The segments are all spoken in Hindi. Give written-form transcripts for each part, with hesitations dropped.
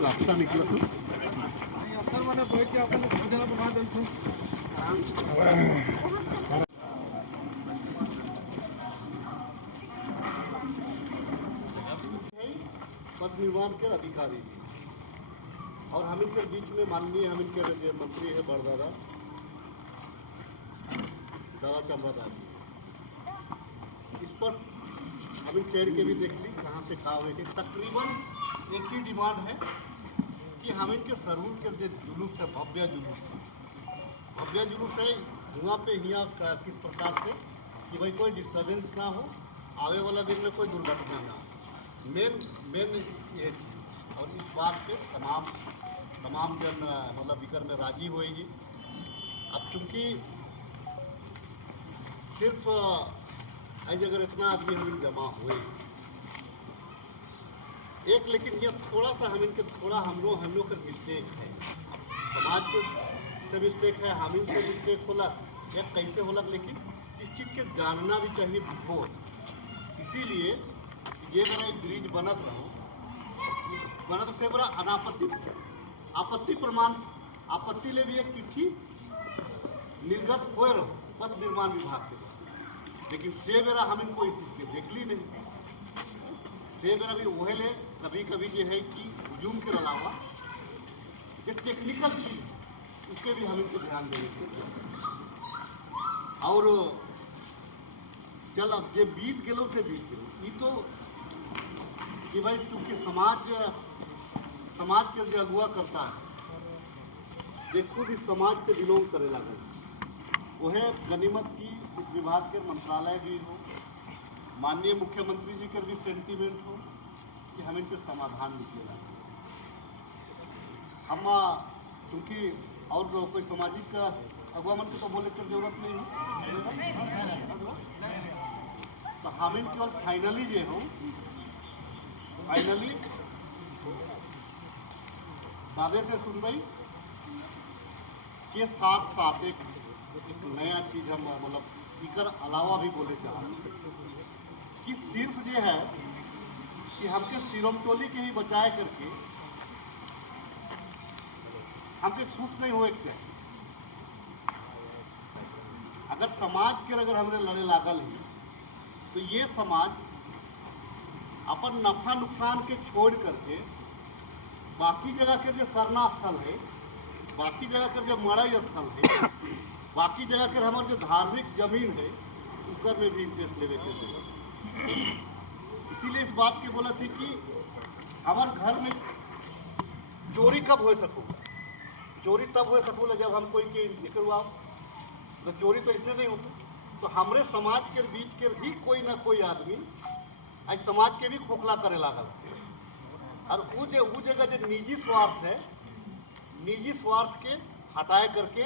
रास्ता निकला तो अफसर मैंने बैठ के अपन भोजन बना देते पद निर्माण के अधिकारी जी और हम इनके बीच में माननीय हम इनके जो मंत्री है बड़दादा दादा चंद्रदास जी इस पर हम इन चेड़ के भी देख ली कहाँ से कहा हुए तकरीबन एक ही डिमांड है कि हम इनके सरहूल के जो जुलूस है भव्य जुलूस है धुआं पे हिया किस प्रकार से कि भाई कोई डिस्टर्बेंस ना हो आने वाला दिन में कोई दुर्घटना ना हो मेन ये और इस बात पे तमाम जन मतलब इकर में राजी होएगी। अब चूँकि सिर्फ आज अगर इतना आदमी हम जमा हुए एक लेकिन ये थोड़ा सा हम इनके थोड़ा हम लोग का मिस्टेक है समाज के से मिस्टेक है हम इनसे मिस्टेक होला या कैसे होला लेकिन इस चीज़ के जानना भी चाहिए बिफोर इसीलिए ये मेरा एक ब्रिज बनत से बड़ा आपत्ति प्रमाण आपत्ति ले भी एक चिट्ठी निर्गत हो रहो पथ निर्माण विभाग के लेकिन से बेरा हम इनको इस चीज़ के देख ली नहीं से बेरा भी वह ले कभी कभी जो है कि हुजूम के अलावा जो टेक्निकल चीज उसके भी हम इनको ध्यान देंगे और चल अब जो बीत गलो से बीत गलो ये तो कि भाई चूँकि समाज के जो अगुआ करता है ये खुद इस समाज से बिलोंग करे लगे वह गनीमत की इस विभाग के मंत्रालय भी हो माननीय मुख्यमंत्री जी का भी सेंटीमेंट हो कि हम इनके समाधान निकलेगा हम क्योंकि और कोई सामाजिक अगुआ मन को तो बोले की जरूरत नहीं हो तो हम इन केवल फाइनली जो हो फाइनली दादे से सुन रही के साथ साथ एक नया चीज़ हम मतलब इकर अलावा भी बोले चाह कि सिर्फ ये है कि हमके सिरोमटोली के ही बचाए करके हमके खुश नहीं हो एक चाहिए अगर समाज के अगर हमने लड़े लागल है तो ये समाज अपन नफा नुकसान के छोड़ करके बाकी जगह के जो सरना स्थल है बाकी जगह के जो मड़ई स्थल है बाकी जगह के हमारे जो धार्मिक जमीन है उकर में भी इंटरेस्ट लेवे के इसीलिए इस बात के बोला थे कि हमारे घर में चोरी कब हो सकोगा चोरी तब हो सकोगा जब हम कोई के निकलवा तो चोरी तो इसलिए नहीं होता तो हमारे समाज के बीच के भी कोई ना कोई आदमी आज समाज के भी खोखला करे लागल और वो जगह जो निजी स्वार्थ है निजी स्वार्थ के हटाए करके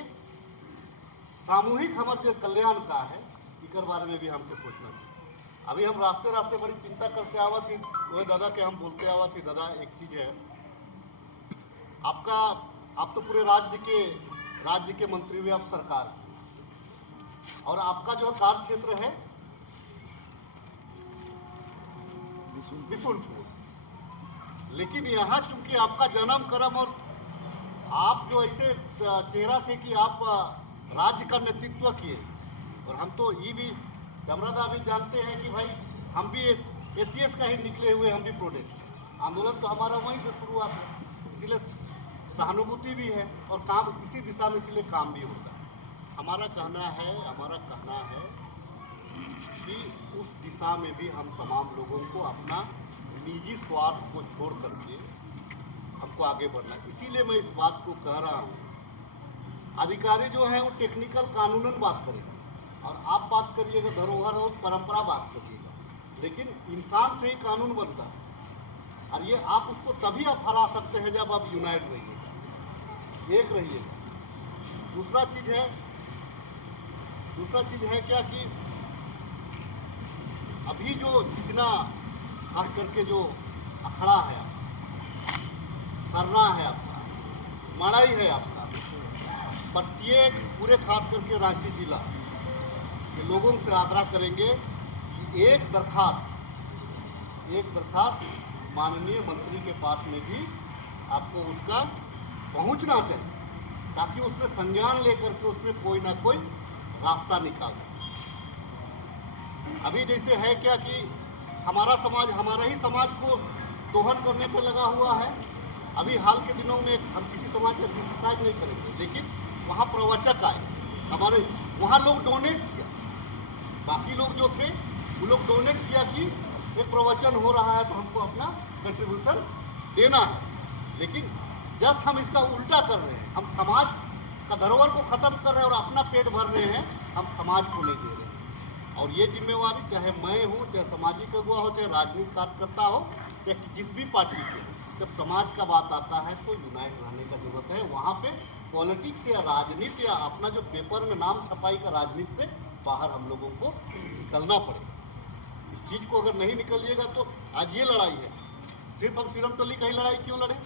सामूहिक हमारे जो कल्याण का है इकर बारे में भी हमको सोचना चाहिए। अभी हम रास्ते बड़ी चिंता करते आवा कि वही दादा के हम बोलते आवा कि दादा एक चीज़ है आप तो पूरे राज्य के मंत्री हुए आप सरकार और आपका जो कार्य क्षेत्र है बिशुनपुर लेकिन यहाँ चूंकि आपका जन्म कर्म और आप जो ऐसे चेहरा थे कि आप राज्य का नेतृत्व किए और हम तो ये भी चमरादा भी जानते हैं कि भाई हम भी एसीएस का ही निकले हुए हम भी प्रोडक्ट आंदोलन तो हमारा वहीं से शुरू हुआ था इसीलिए सहानुभूति भी है और काम इसी दिशा में इसीलिए काम भी होता है हमारा कहना है कि उस दिशा में भी हम तमाम लोगों को अपना निजी स्वार्थ को छोड़ करके हमको आगे बढ़ना इसीलिए मैं इस बात को कह रहा हूँ अधिकारी जो है वो टेक्निकल कानूनन बात करेगा और आप बात करिएगा धरोहर और परंपरा बात करिएगा लेकिन इंसान से ही कानून बनता है और ये आप उसको तभी आप हरा सकते हैं जब आप यूनाइट रहिएगा एक रहिएगा दूसरा चीज़ है क्या कि अभी जो जितना खास करके जो अखड़ा है सरना है आपका मड़ाई है आपका प्रत्येक पूरे खास करके रांची जिला के लोगों से आग्रह करेंगे कि एक दरखास्त माननीय मंत्री के पास में भी आपको उसका पहुंचना चाहिए, ताकि उसमें संज्ञान लेकर के उसमें कोई ना कोई रास्ता निकाल सके। अभी जैसे है क्या कि हमारा समाज, हमारा ही समाज को दोहन करने पर लगा हुआ है। अभी हाल के दिनों में हम किसी समाज का क्रिटिसाइज नहीं करेंगे, लेकिन वहाँ प्रवचक आए हमारे, वहाँ लोग डोनेट किया, बाकी लोग जो थे वो लोग डोनेट किया कि एक प्रवचन हो रहा है तो हमको अपना कंट्रीब्यूशन देना है। लेकिन जस्ट हम इसका उल्टा कर रहे हैं, हम समाज का धरोहर को ख़त्म कर रहे हैं और अपना पेट भर रहे हैं, हम समाज को नहीं दे रहे हैं। और ये जिम्मेवारी चाहे मैं हूँ, चाहे सामाजिक अगुवा हो, चाहे राजनीतिक कार्यकर्ता हो, चाहे जिस भी पार्टी के, जब समाज का बात आता है तो यूनाइट रहने का जरूरत है। वहाँ पे पॉलिटिक्स या राजनीति या अपना जो पेपर में नाम छपाई का राजनीति से बाहर हम लोगों को निकलना पड़ेगा। इस चीज़ को अगर नहीं निकलिएगा तो आज ये लड़ाई है, सिर्फ हम सिरमटोली का ही लड़ाई क्यों लड़े,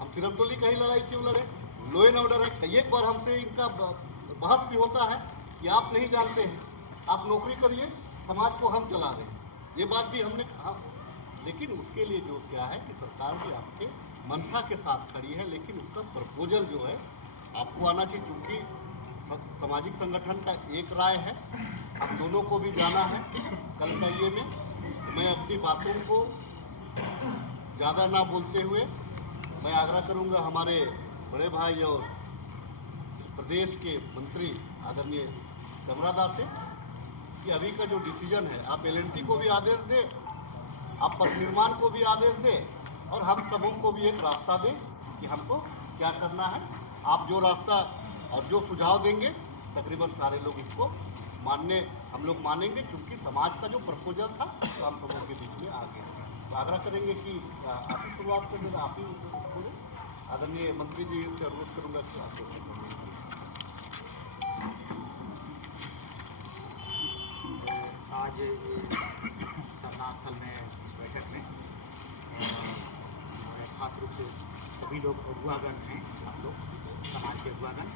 हम सिरमटोली का ही लड़ाई क्यों लड़े? लॉ एंड ऑर्डर है। कई एक बार हमसे इनका बहस भी होता है कि आप नहीं जानते हैं, आप नौकरी करिए, समाज को हम चला रहे हैं, ये बात भी हमने कहा। लेकिन उसके लिए जो क्या है कि सरकार भी आपके मंशा के साथ खड़ी है, लेकिन उसका प्रपोजल जो है आपको आना चाहिए। क्योंकि सामाजिक संगठन का एक राय है, हम दोनों को भी जाना है कल का ये में। तो मैं अपनी बातों को ज़्यादा ना बोलते हुए मैं आग्रह करूंगा हमारे बड़े भाई और इस प्रदेश के मंत्री आदरणीय कमरादा से कि अभी का जो डिसीजन है, आप एल&टी को भी आदेश दें, आप पथ निर्माण को भी आदेश दें और हम सबों को भी एक रास्ता दें कि हमको क्या करना है। आप जो रास्ता और जो सुझाव देंगे तकरीबन सारे लोग इसको मानने, हम लोग मानेंगे, क्योंकि समाज का जो प्रपोजल था तो हम सबों के बीच में आ गया। तो आग्रह करेंगे कि आप ही शुरुआत कर देगा, आप ही बोले। आदरणीय मंत्री जी से अनुरोध करूँगा कि आप आज ये सरना स्थल में इस बैठक में खास रूप से सभी लोग अगुवागण हैं, आप लोग समाज के अगुवागण,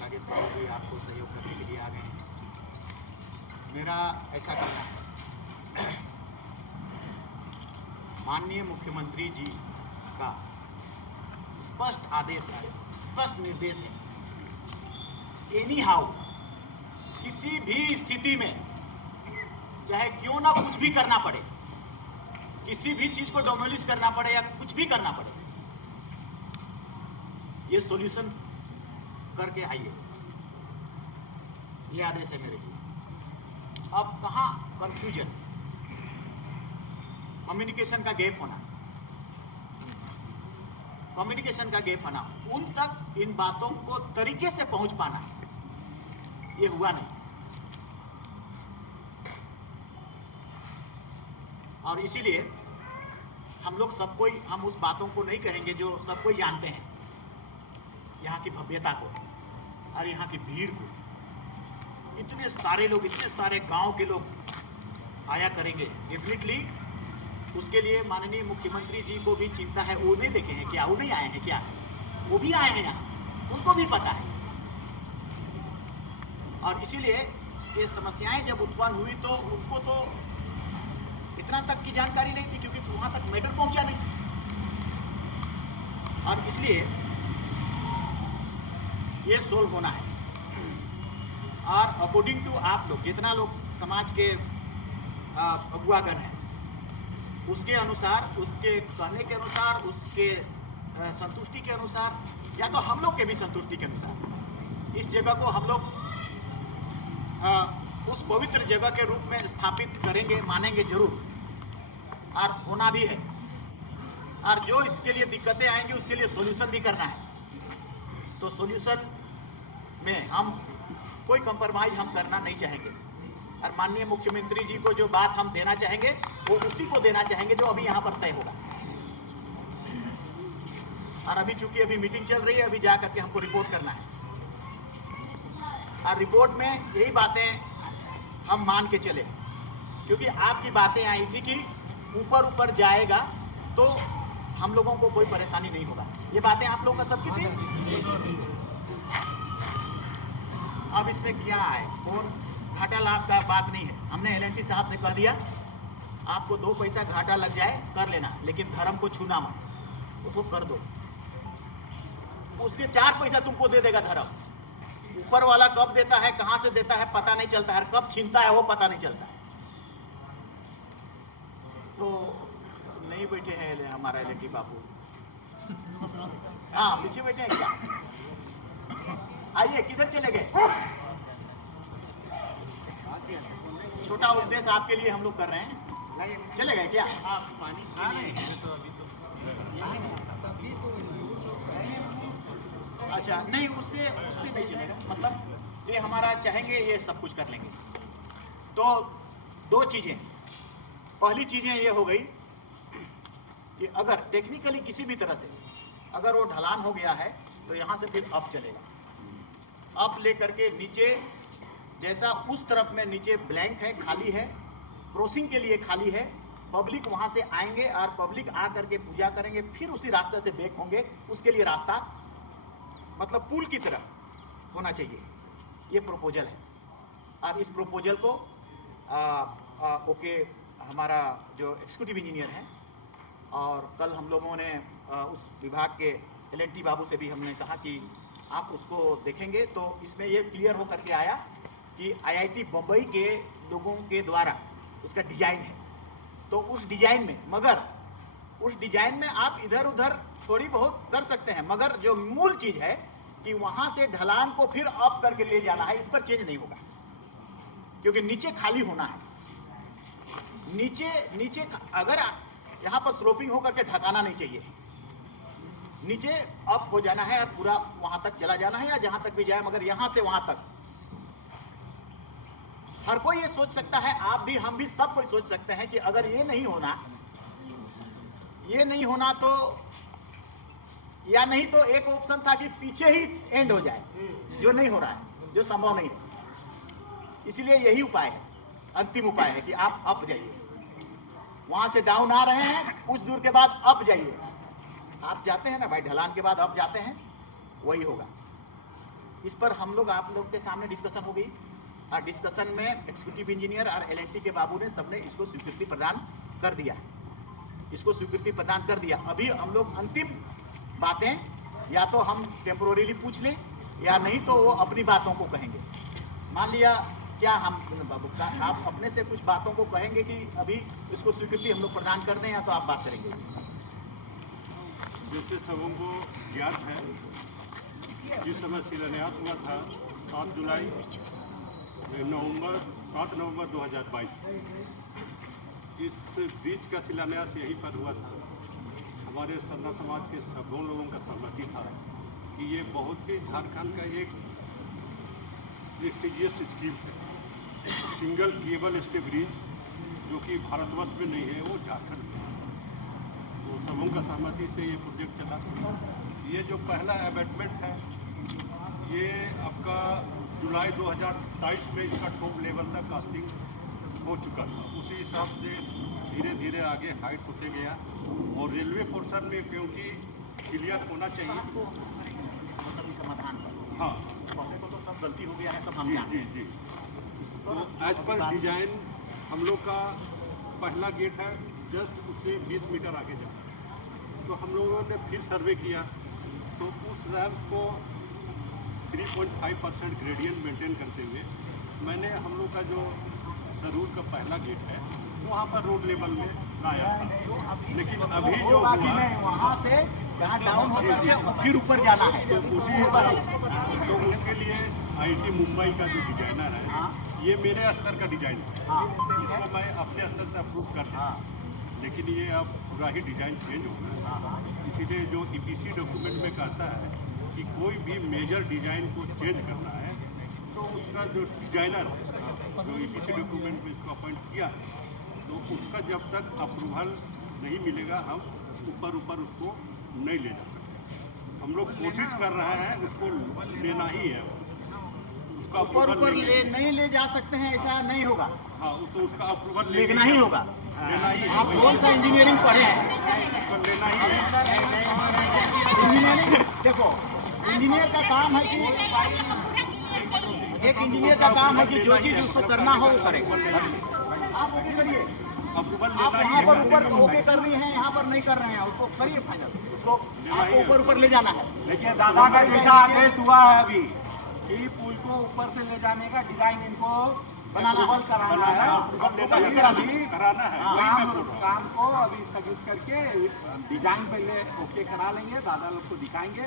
राजेश बाबू भी आपको सहयोग करने के लिए आ गए हैं। मेरा ऐसा कहना है, माननीय मुख्यमंत्री जी का स्पष्ट आदेश है, स्पष्ट निर्देश है, एनी हाउ किसी भी स्थिति में चाहे क्यों ना कुछ भी करना पड़े, किसी भी चीज को डोमिलिश करना पड़े या कुछ भी करना पड़े, ये सॉल्यूशन करके आइए, ये आदेश है मेरे लिए। अब कहाँ कंफ्यूजन, कम्युनिकेशन का गैप होना, कम्युनिकेशन का गैप होना, उन तक इन बातों को तरीके से पहुंच पाना, ये हुआ नहीं। और इसीलिए हम लोग सब कोई, हम उस बातों को नहीं कहेंगे जो सब कोई जानते हैं, यहाँ की भव्यता को और यहाँ की भीड़ को। इतने सारे लोग, इतने सारे गांव के लोग आया करेंगे डेफिनेटली। उसके लिए माननीय मुख्यमंत्री जी को भी चिंता है, वो नहीं देखे हैं क्या, वो नहीं आए हैं क्या, वो भी आए हैं यहाँ, उनको भी पता है। और इसीलिए ये समस्याएं जब उत्पन्न हुई तो उनको तो इतना तक की जानकारी नहीं थी, क्योंकि वहां तक मैटर पहुंचा नहीं। और इसलिए ये सोल्व होना है। और अकॉर्डिंग टू आप लोग, जितना लोग समाज के अगुवागण हैं, उसके अनुसार, उसके कहने के अनुसार, उसके संतुष्टि के अनुसार, या तो हम लोग के भी संतुष्टि के अनुसार इस जगह को हम लोग उस पवित्र जगह के रूप में स्थापित करेंगे, मानेंगे जरूर, और होना भी है। और जो इसके लिए दिक्कतें आएंगी उसके लिए सॉल्यूशन भी करना है। तो सॉल्यूशन में हम कोई कंप्रोमाइज हम करना नहीं चाहेंगे। और माननीय मुख्यमंत्री जी को जो बात हम देना चाहेंगे वो उसी को देना चाहेंगे जो अभी यहाँ पर तय होगा। और अभी चूंकि अभी मीटिंग चल रही है, अभी जा करके हमको रिपोर्ट करना है, और रिपोर्ट में यही बातें हम मान के चले, क्योंकि आपकी बातें आई थी कि ऊपर ऊपर जाएगा तो हम लोगों को कोई परेशानी नहीं होगा। ये बातें आप लोगों का सबकी थी। अब इसमें क्या है, और घाटा लाभ का बात नहीं है। हमने एल&टी साहब से कह दिया आपको 2 पैसा घाटा लग जाए कर लेना, लेकिन धर्म को छूना मत, उसको कर दो। उसके 4 पैसा तुमको दे देगा धर्म। ऊपर वाला कब देता है, कहां से देता है पता नहीं चलता है, कब छीनता है वो पता नहीं चलता है। तो नहीं बैठे हैं हमारा एलएनटी बाबू, हाँ पीछे बैठे हैं क्या? आइए, किधर चले गए? छोटा उपदेश आपके लिए हम लोग कर रहे हैं, चले गए क्या? अच्छा नहीं, उससे नहीं चलेगा, मतलब ये हमारा चाहेंगे ये सब कुछ कर लेंगे। तो 2 चीजें, पहली चीजें ये हो गई कि अगर टेक्निकली किसी भी तरह से अगर वो ढलान हो गया है तो यहाँ से फिर अप चलेगा, अप लेकर के नीचे, जैसा उस तरफ में नीचे ब्लैंक है, खाली है, क्रॉसिंग के लिए खाली है, पब्लिक वहाँ से आएंगे और पब्लिक आ करके पूजा करेंगे, फिर उसी रास्ते से बैक होंगे। उसके लिए रास्ता मतलब पुल की तरह होना चाहिए, ये प्रपोजल है। और इस प्रपोजल को ओके हमारा जो एग्जीक्यूटिव इंजीनियर है, और कल हम लोगों ने उस विभाग के एलएनटी बाबू से भी हमने कहा कि आप उसको देखेंगे, तो इसमें ये क्लियर होकर के आया कि आईआईटी बम्बई के लोगों के द्वारा उसका डिजाइन है। तो उस डिजाइन में, मगर उस डिजाइन में आप इधर उधर थोड़ी बहुत कर सकते हैं, मगर जो मूल चीज है कि वहां से ढलान को फिर अप करके ले जाना है, इस पर चेंज नहीं होगा, क्योंकि नीचे खाली होना है। नीचे अगर यहाँ पर स्लोपिंग होकर के ढकाना नहीं चाहिए, नीचे अप हो जाना है और पूरा वहां तक चला जाना है, या जहां तक भी जाए, मगर यहां से वहां तक। हर कोई ये सोच सकता है, आप भी, हम भी, सब कोई सोच सकते हैं कि अगर ये नहीं होना तो, या नहीं तो एक ऑप्शन था कि पीछे ही एंड हो जाए, जो नहीं हो रहा है, जो संभव नहीं है। इसलिए यही उपाय है, अंतिम उपाय है कि आप अप जाइए, वहां से डाउन आ रहे हैं, कुछ दूर के बाद अप जाइए। आप जाते हैं ना भाई, ढलान के बाद अप जाते हैं, वही होगा। इस पर हम लोग, आप लोग के सामने डिस्कशन हो गई, और डिस्कशन में एग्जीक्यूटिव इंजीनियर और एलएनटी के बाबू ने सबने इसको स्वीकृति प्रदान कर दिया, अभी हम लोग अंतिम बातें या तो हम टेम्पोररीली पूछ लें, या नहीं तो वो अपनी बातों को कहेंगे। मान लिया क्या हम बाबू का आप अपने से कुछ बातों को कहेंगे कि अभी इसको स्वीकृति हम लोग प्रदान कर दें, या तो आप बात करेंगे? जैसे सबों को ज्ञात है, जिस समय शिलान्यास हुआ था 7 नवंबर 2022, इस ब्रिज का शिलान्यास यहीं पर हुआ था। हमारे सरना समाज के सबों लोगों का सहमति था कि ये बहुत ही झारखंड का एक प्रेस्टिजियस स्कीम है। सिंगल केबल स्टे ब्रिज जो कि भारतवर्ष में नहीं है, वो झारखंड में है। तो सबों का सहमति से ये प्रोजेक्ट चला। ये जो पहला अबैटमेंट है, ये आपका जुलाई 2023 में इसका टॉप लेवल तक कास्टिंग हो चुका था। उसी हिसाब से धीरे धीरे आगे हाइट होते गया, और रेलवे पोर्शन में क्योंकि क्लियर होना चाहिए, मतलब समाधान पर, हाँ पहले को तो सब गलती हो गया है, सब हम जी। तो एज पर डिजाइन हम लोग का पहला गेट है, जस्ट उससे 20 मीटर आगे जाना। तो हम लोगों ने फिर सर्वे किया, तो उस रैम्प को 3.5% ग्रेडियंट मेंटेन करते हुए मैंने हम लोग का जो सरूर का पहला गेट है वहाँ पर रोड लेवल में लाया था। लेकिन अभी जो वहाँ से जहाँ डाउन होता है फिर ऊपर जाना है, तो उसके लिए आईआईटी मुंबई का जो डिजाइनर है, ये मेरे स्तर का डिजाइन है, इसको मैं अपने स्तर से अप्रूव कर दूँ, लेकिन ये अब पूरा ही डिजाइन चेंज हो गया है। इसीलिए जो ईपीसी डॉक्यूमेंट में कहता है कि कोई भी मेजर डिजाइन को चेंज करना है, तो उसका जो डिजाइनर है, जो ईपीसी डॉक्यूमेंट में इसको अपॉइंट किया है, तो उसका जब तक अप्रूवल नहीं मिलेगा, हम ऊपर उसको नहीं ले जा सकते। हम लोग कोशिश कर रहे हैं, उसको लेना ही है, उसका ऊपर नहीं ले जा सकते हैं, ऐसा नहीं होगा। हाँ, तो उसका अप्रूवल लेना ही होगा, लेना ही है। आप कौन सा इंजीनियरिंग पढ़े हैं? उसको लेना ही है। इंजीनियरिंग देखो, इंजीनियर का काम है कि एक इंजीनियर का काम है कि जो चीज़ उसको करना हो वो करे। आप वो करिए। अप्रूवल आप लेना ही वहाँ पर है। ऊपर ओके कर रही हैं, यहाँ पर नहीं कर रहे हैं, उसको करिए फाइनल, उसको आपको ऊपर ले जाना है। देखिए दादा का जैसा आदेश हुआ है अभी कि पुल को ऊपर से ले जाने का डिजाइन इनको अप्रूवल कराना है। वही अभी कराना है, वही मैं बोल रहा हूँ। काम को अभी स्थगित करके डिजाइन पहले ओके करा लेंगे, दादा लोग को दिखाएंगे।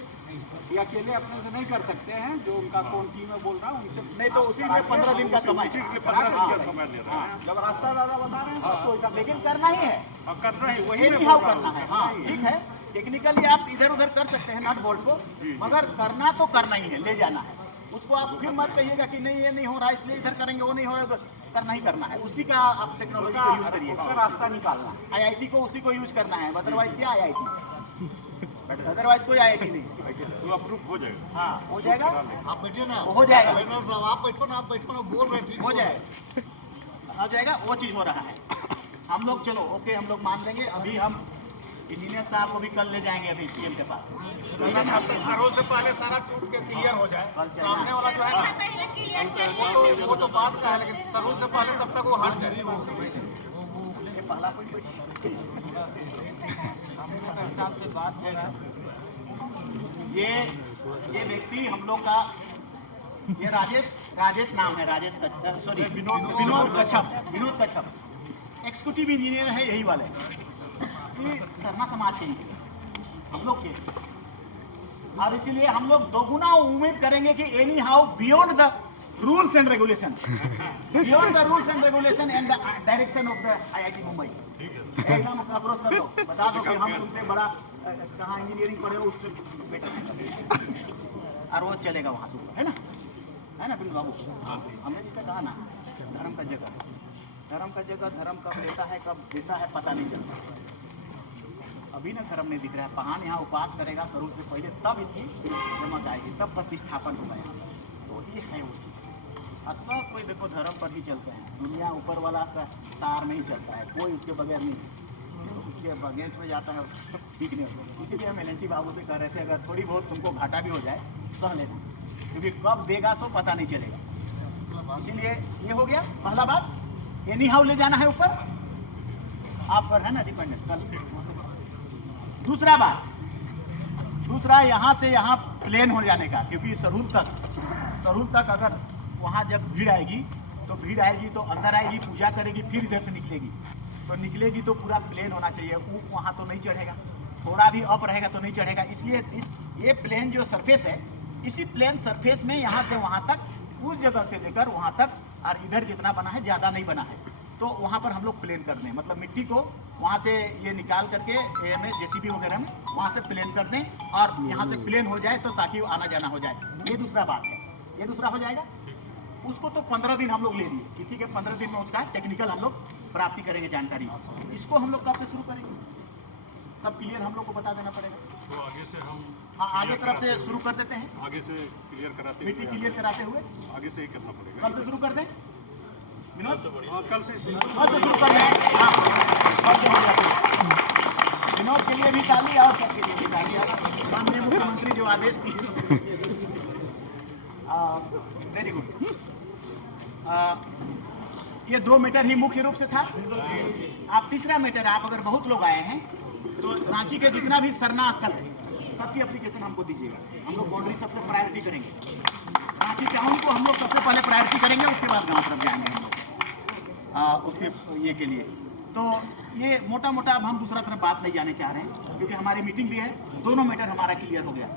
ये अकेले अपने से नहीं कर सकते हैं, जो उनका कौन टीम है बोल रहा है उनसे नहीं तो उसी में 15 दिन का समय उसी है। के लिए 15 दिन का समय ले रहा है। जब रास्ता दादा बता रहे हैं तो तो लेकिन करना ही है, हाँ, करना है, वही ये मैं नहीं बोल हाउ रहा करना हूँ। है। हाँ ठीक है, टेक्निकली आप इधर उधर कर सकते हैं नट बोल्ट को, मगर करना तो करना ही है, ले जाना है उसको। आप फिर मत कहिएगा कि नहीं ये नहीं हो रहा इसलिए इधर करेंगे, वो नहीं हो रहा, करना ही करना है। उसी का आप टेक्नोलॉजी का यूज करिए, उसका रास्ता निकालना। आईआईटी को उसी को यूज करना है, अदरवाइज क्या आईआईटी, अदरवाइज कोई आईआईटी नहीं। तो अप्रूव हो जाएगा। हाँ हो जाएगा, आप बैठिए ना, हो जाएगा। बैनर साहब आप बैठो ना, आप बैठो ना, बोल रहे हैं ठीक हो जाएगा, हो जाएगा, वो चीज़ हो रहा है। हम लोग चलो ओके, हम लोग मान लेंगे। अभी हम इंजीनियर साहब को भी कल ले जाएंगे अभी सीएम के पास। सरोज से पहले सारा टूट के क्लियर हो जाए, कल चलना सामने है। वाला जो है ना वो तो बात का है, लेकिन सरोज से पहले तब तक वो हट जाए। ये पहला कोई से बात हो रहा है। ये व्यक्ति हम लोग का, ये राजेश नाम है, राजेश कच्छप, सॉरी विनोद कच्छप एक्सिक्यूटिव इंजीनियर है यही वाले, ये शर्मा समाज के ही हम लोग के, और इसीलिए हम लोग दोगुना उम्मीद करेंगे कि any how beyond the rules and regulation, beyond the rules and regulation and the direction of the IIT Mumbai एकदम अप्रोच कर दो, बता दो कि हम तुमसे बड़ा कहाँ इंजीनियरिंग पढ़े हो, उससे बेटर है, और वो चलेगा वहाँ से ऊपर, है ना बिल्कुल बाबू। हमने जैसे कहा ना, धर्म का जगह धर्म कब लेता है कब देता है पता नहीं चलता। अभी ना धर्म नहीं दिख रहा है, पहान यहाँ उपवास करेगा स्वरूप से पहले, तब इसकी जमक आएगी, तब प्रतिष्ठापन होगा यहाँ। तो ये है वो चीज़। अक्सर कोई देखो धर्म पर ही चलते हैं, दुनिया ऊपर वाला का तार नहीं चलता है, कोई उसके बगैर नहीं, उसके बगैर में जाता है उसको ठीक नहीं होता। इसीलिए हम एल बाबू से कह रहे थे, अगर थोड़ी बहुत तुमको घाटा भी हो जाए सह लेना, क्योंकि कब देगा तो पता नहीं चलेगा। इसीलिए ये हो गया पहला बात, एनी हाउ ले जाना है ऊपर, आप पर है ना डिपेंडेंट। कल दूसरा यहाँ से यहाँ प्लेन हो जाने का, क्योंकि सरूर तक अगर वहाँ जब भीड़ आएगी तो अंदर आएगी, पूजा करेगी, फिर इधर से निकलेगी तो पूरा प्लेन होना चाहिए। वहाँ तो नहीं चढ़ेगा, थोड़ा भी अप रहेगा तो नहीं चढ़ेगा। इसलिए ये प्लेन जो सरफेस है, इसी प्लेन सरफेस में यहाँ से वहाँ तक, उस जगह से लेकर वहाँ तक, और इधर जितना बना है ज़्यादा नहीं बना है, तो वहाँ पर हम लोग प्लेन कर दें, मतलब मिट्टी को वहाँ से ये निकाल करके में जेसीबी वगैरह में वहाँ से प्लेन कर दें, और यहाँ से प्लेन हो जाए तो ताकि आना जाना हो जाए। ये दूसरा बात है, ये दूसरा हो जाएगा। उसको तो 15 दिन हम लोग ले लिए कि ठीक है, 15 दिन में उसका टेक्निकल हम लोग प्राप्ति करेंगे जानकारी। इसको हम लोग कब से शुरू करेंगे, सब क्लियर हम लोग को बता देना पड़ेगा। तो आगे से हम हाँ आगे तरफ से शुरू कर देते हैं, आगे से क्लियर कराते मिट्टी क्लियर कराते हुए आगे से ही करना पड़ेगा। कब से शुरू कर दें विनोद? हाँ, कल से कल से शुरू कर दें। हाँ, कल से हो जाए। विनोद के लिए भी ताली और सबके लिए भी ताली। माननीय मुख्यमंत्री जो आदेश दिए, वेरी गुड। ये 2 मीटर ही मुख्य रूप से था। आप तीसरा मीटर, आप अगर बहुत लोग आए हैं तो रांची के जितना भी सरना स्थल है सबकी एप्लीकेशन हमको दीजिएगा, हम लोग बाउंड्री सबसे प्रायोरिटी करेंगे। रांची टाउन को हम लोग सबसे पहले प्रायोरिटी करेंगे, उसके बाद गाँव तरफ जाएंगे हम लोग उसके ये के लिए। तो ये मोटा मोटा अब हम दूसरा तरफ बात नहीं जाने चाह रहे हैं, क्योंकि हमारी मीटिंग भी है। दोनों मीटर हमारा क्लियर हो गया।